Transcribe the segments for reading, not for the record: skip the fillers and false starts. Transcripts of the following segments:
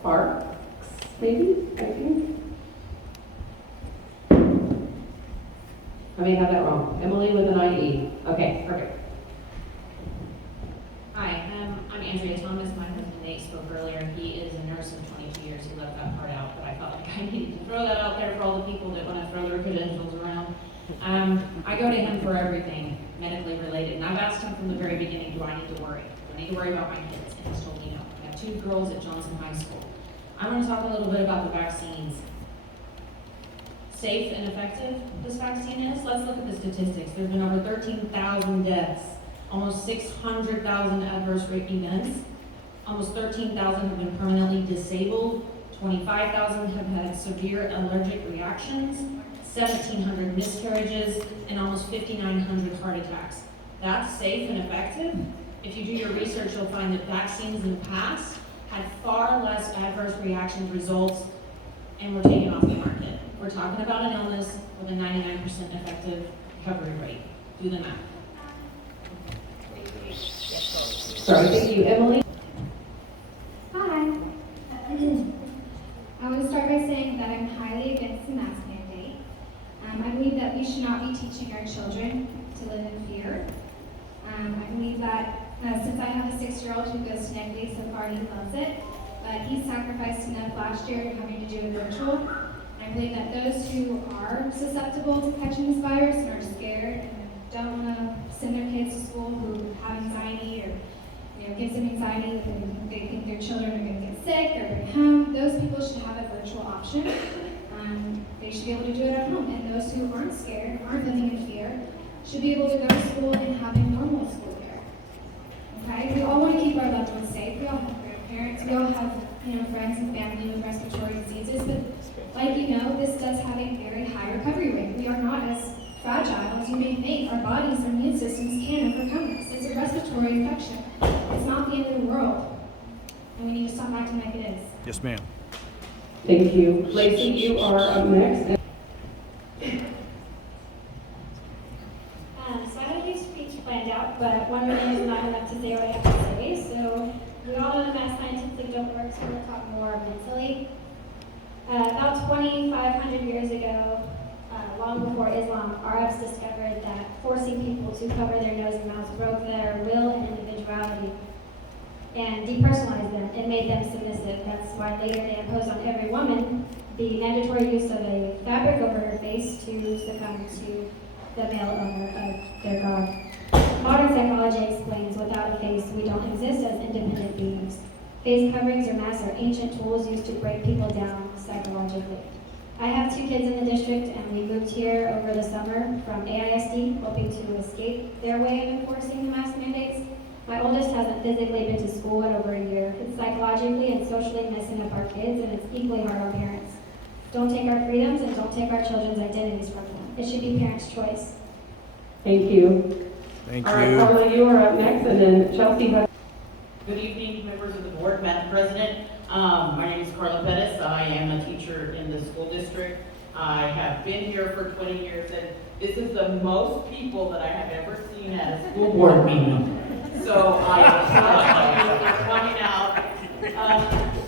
Sparks, maybe, I think. I may have that wrong. Emily with an IE. Okay, perfect. Hi, I'm Andrea Thomas. My husband Nate spoke earlier. He is a nurse of 22 years. He left that part out, but I felt like I needed to throw that out there for all the people that want to throw their credentials around. I go to him for everything medically related, and I've asked him from the very beginning, do I need to worry? Do I need to worry about my kids? And he's told me no. I have 2 girls at Johnson High School. I want to talk a little bit about the vaccines. Safe and effective this vaccine is? Let's look at the statistics. There's been over 13,000 deaths, almost 600,000 adverse events, almost 13,000 have been permanently disabled, 25,000 have had severe allergic reactions, 1,700 miscarriages, and almost 5,900 heart attacks. That's safe and effective. If you do your research, you'll find that vaccines in the past had far less adverse reactions results and were taken off the market. We're talking about an illness with a 99% effective recovery rate. Do the math. Sorry, thank you, Emily. Hi. I want to start by saying that I'm highly against the mask mandate. I believe that we should not be teaching our children to live in fear. I believe that since I have a 6-year-old who goes to Negley so far, he loves it, but he sacrificed enough last year having to do it virtual. I believe that those who are susceptible to catching this virus and are scared and don't want to send their kids to school who have anxiety or gives them anxiety that they think their children are going to get sick or bring home, those people should have a virtual option. They should be able to do it at home. And those who aren't scared, aren't living in fear, should be able to go to school and have a normal school year. Okay? We all want to keep our loved ones safe. We all have grandparents. We all have friends and family with respiratory diseases. But like this does have a very high recovery rate. We are not as fragile as you may think. Our bodies, our immune systems can overcome this. It's a respiratory infection. It's not the end of the world. And we need to stop acting like it is. Yes, ma'am. Thank you. Lacey, you are up next. So I had a few speech planned out, but 1 minute is not enough to say what I have to say. So we all know that math scientifically don't work, so we'll talk more mentally. About 2,500 years ago, long before Islam, Arabs discovered that forcing people to cover their nose and mouths broke their will and individuality and depersonalized them and made them submissive. That's why later they imposed on every woman the mandatory use of a fabric over her face to succumb to the male owner of their god. Modern psychology explains without a face, we don't exist as independent beings. Face coverings or masks are ancient tools used to break people down psychologically. I have 2 kids in the district, and we moved here over the summer from AISD, hoping to escape their way of enforcing the mask mandates. My oldest hasn't physically been to school in over a year. It's psychologically and socially messing up our kids, and it's equally hard on parents. Don't take our freedoms and don't take our children's identities from them. It should be parents' choice. Thank you. Thank All right, you. Carla, you are up next, and then Chelsea has. Good evening, members of the board, Madam President. My name is Carla Pettis. I am a teacher in the school district. I have been here for 20 years, and this is the most people that I have ever seen at a school board meeting. So I appreciate you for coming out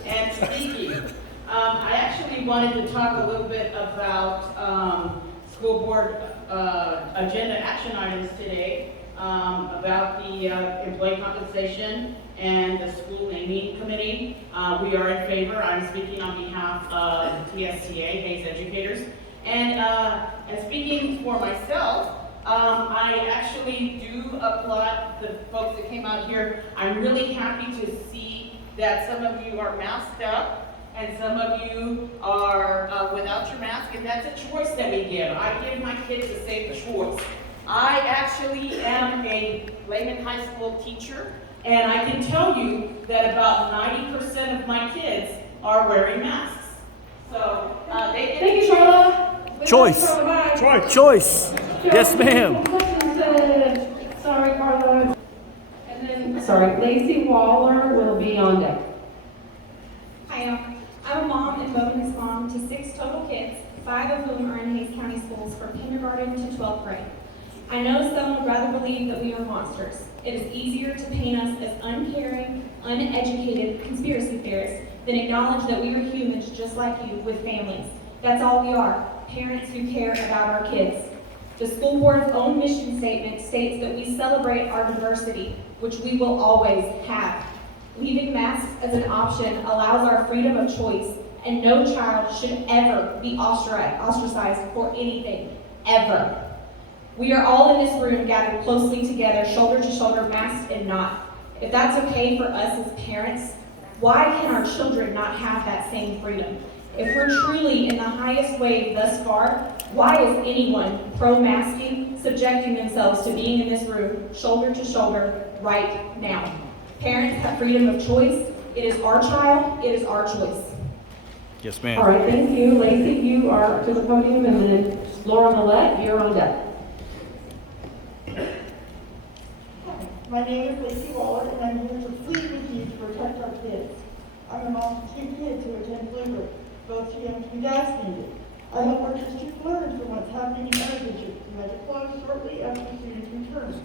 and speaking. I actually wanted to talk a little bit about school board agenda action items today, about the employee compensation and the school naming committee. We are in favor. I'm speaking on behalf of the TSTA, Hayes Educators. And speaking for myself, I actually do applaud the folks that came out here. I'm really happy to see that some of you are masked up and some of you are without your mask, and that's a choice that we give. I give my kids the same choice. I actually am a Lehman High School teacher, and I can tell you that about 90% of my kids are wearing masks. So they get Thank you, Carla. Choice. Choice. Yes, ma'am. Sorry, Carla. And then, sorry, Lacey Waller will be on deck. Hi, I'm a mom and bonus mom to 6 total kids, 5 of whom are in Hayes County schools from kindergarten to 12th grade. I know some would rather believe that we are monsters. It is easier to paint us as uncaring, uneducated conspiracy theorists, then acknowledge that we are humans just like you with families. That's all we are, parents who care about our kids. The school board's own mission statement states that we celebrate our diversity, which we will always have. Leaving masks as an option allows our freedom of choice, and no child should ever be ostracized for anything, ever. We are all in this room gathered closely together, shoulder to shoulder, masked and not. If that's okay for us as parents, why can our children not have that same freedom? If we're truly in the highest wave thus far, why is anyone pro-masking subjecting themselves to being in this room, shoulder to shoulder, right now? Parents have freedom of choice. It is our child, it is our choice. Yes, All ma'am. right, thank you. Lacey, you are to the podium, and then Laura Millette, you're on deck. My name is Lacey Waller, and I'm here to plead with you to protect our kids. I'm a mom of 2 kids who attend Bluebird, both too young to be vaccinated. I hope our district learns from what's happening in our district and that it close shortly after the students return.